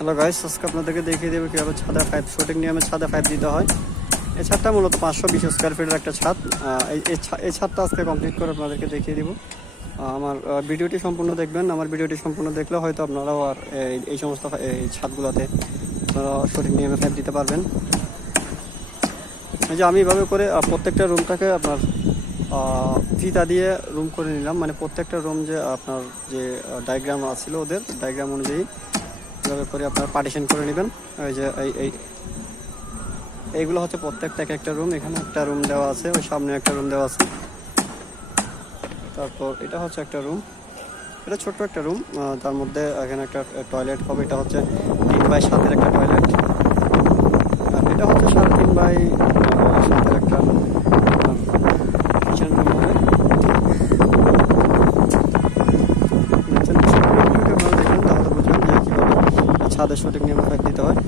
Hello guys, আজকে আপনাদেরকে দেখিয়ে দেবো কীভাবে ছাদে পাইপ সঠিক নিয়মে ছাদে পাইপ দিতে হয়। এই ছাদটা মূলত 520 স্কোয়ার ফিটের একটা ছাদ। এই ছাদটা আজকে কমপ্লিট করে আপনাদেরকে দেখিয়ে দিব। আমার ভিডিওটি সম্পূর্ণ দেখবেন। আমার ভিডিওটি সম্পূর্ণ দেখলে হয়তো আপনারাও আর এই সমস্ত এই ছাদগুলোতে আপনারা সঠিক নিয়মে পাইপ দিতে পারবেন। এই যে আমি এভাবে করে প্রত্যেকটা রুমটাকে আপনার ফিতা দিয়ে রুম করে নিলাম, মানে প্রত্যেকটা রুম যে আপনার যে ডায়াগ্রাম আছিল ওদের ডায়াগ্রাম অনুযায়ী এভাবে করে আপনার পার্টিশন করে নেবেন। ওই যে এইগুলো হচ্ছে প্রত্যেকটা একটা রুম। এখানে একটা রুম দেওয়া আছে, ওই সামনে একটা রুম দেওয়া আছে। তারপর এটা হচ্ছে একটা রুম, এটা ছোট্ট একটা রুম, তার মধ্যে এখানে একটা টয়লেট হবে। এটা হচ্ছে 3x7 একটা টয়লেট। আর এটা হচ্ছে 3.5x7 একটা কিচেন রুম হবে। আপনারা দেখবেন, তাহলে বুঝবেন যে কীভাবে ছাদের সঠিক নিয়মে পাইপ দিতে হয়।